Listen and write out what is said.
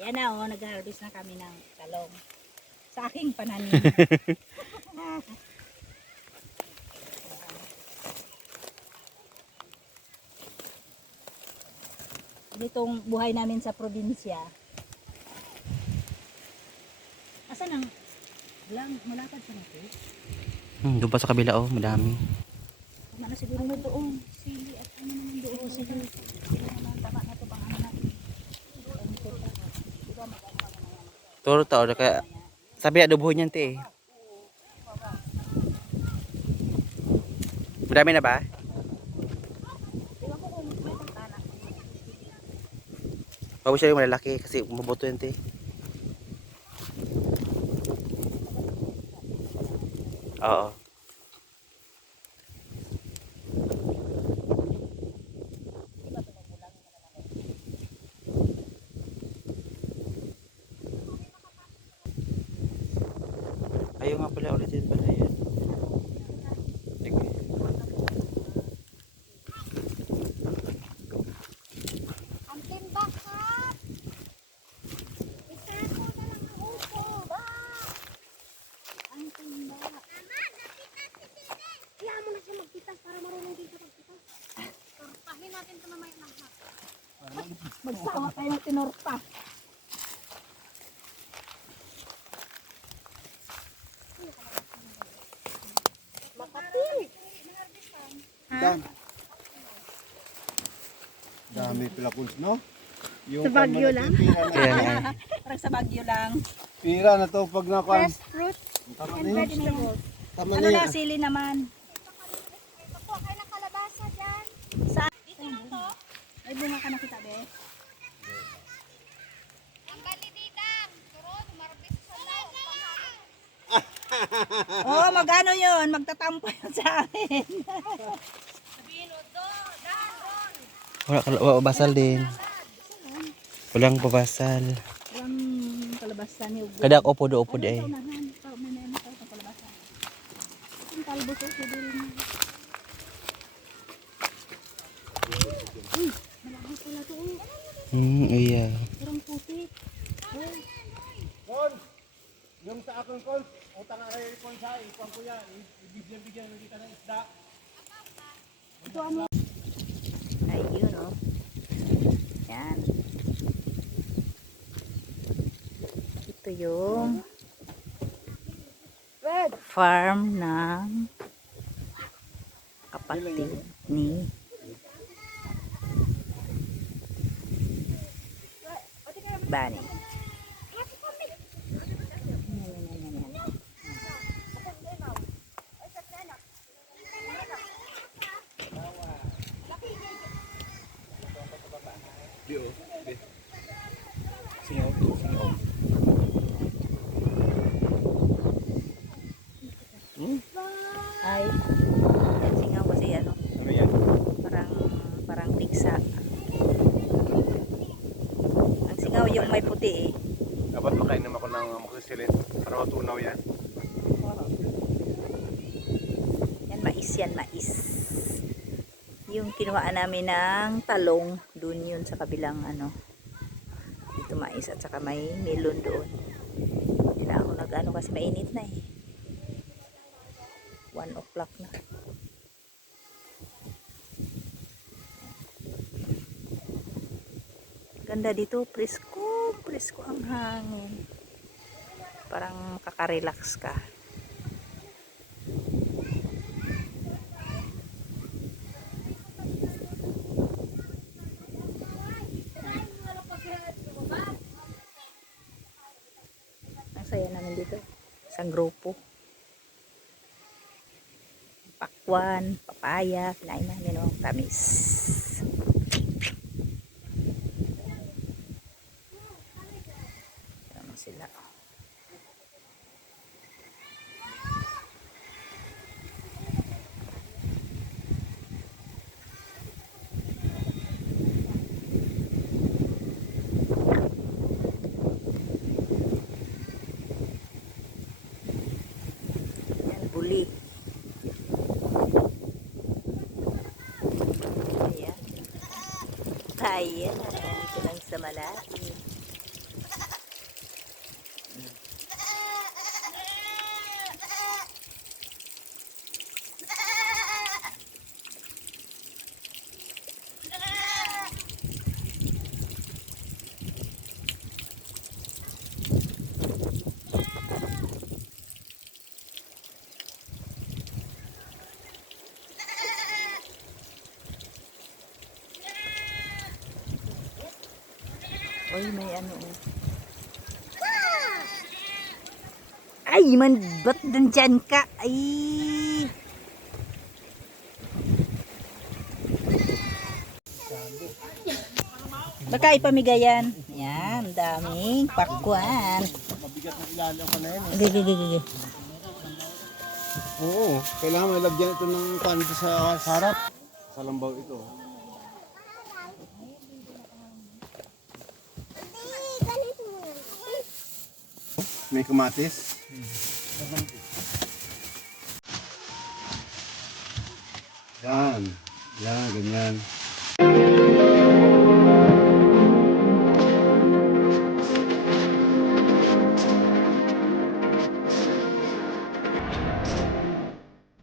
Yan na oh, nag-harvest na kami ng talong. Sa aking pananim. Ditong buhay namin sa probinsya. Asan ang malakad sa natin? Doon pa sa kabila oh, madami. Tama na siguro na doon. Sili at ano naman doon. Sige. Tama na ito pang ano natin. Turo tao na kaya sabi na buhay niyan te. Madami na ba? Ewan ko kung may pagkana. Bago siya yung malalaki kasi maboto yan te. Oo. Ayaw nga pala ulitin pala yan. Sige. Ang timbak ha! Isa ko na lang ang upo. Ang timbak. Kaya mo na siya magpitas para marunong din siya magpitas. Torpahin natin ito mamaya ng hap. Magsawa tayo ng tinorpa. Makapil. Dan. Dami pala kuls, no? Yung Sa Baguio lang? Kaya nga. Parang sa Baguio lang. Pira na to pag nakuha. Fresh fruit Tama and na yun. vegetables. Tama Ano na na, yun. sili naman. Ito po, kayo ng kalabasa dyan. Sa Dito lang to. May bunga ka nakita, be? Ang balididang. Turo, marbis sa loob. Oo, magano yun? Magtatampo yun sa akin. Sabihin o, dan, don. Wala basal din. Walang pabasal. Walang kalabasa ni Ugo. Kada opo do opo di ay. Unahan. May naman tayo sa kalabasa. Yung talbos o, pwede rin. Malaki pala to. Iya. Parang puti. Kon! Yung sa akin, Kon, utang aray kon sa ipang ko yan. Ibigyan mo dito ng isda. Ito ano? Ayun o. Yan. Ito yung farm ng kapatid ni Bani. Ay, yan singaw kasi ano, Ano yan? parang tigsa. Ang singaw yung may puti eh. Dapat makainom ako ng makusisilin para matunaw yan. Yan mais yan, mais. Yung kinuhaan namin ng talong, dun yun sa kabilang ano. Dito mais at saka may melon doon. Hindi na ako nag-ano kasi mainit na eh. 1 o'clock na. Ganda dito, presko, presko ang hangin. Parang makaka-relax ka. Ang saya namin dito. Isang grupo. Pakwan, papaya, kinain namin o, tamis. Ano sila? Yan, buli. Ayan, nandito lang sa Malaki. Oy, may ano. Ay, man, ba't nandyan ka? Ay. Baka ipamigayan. Yan, daming pakwan. Mabigat na ilalim pa na yan. Gigi. Oo, kailangan malagyan ito ng kanto sa harap. Sa lambaw ito. May kamatis. Yan. Yan, ganyan.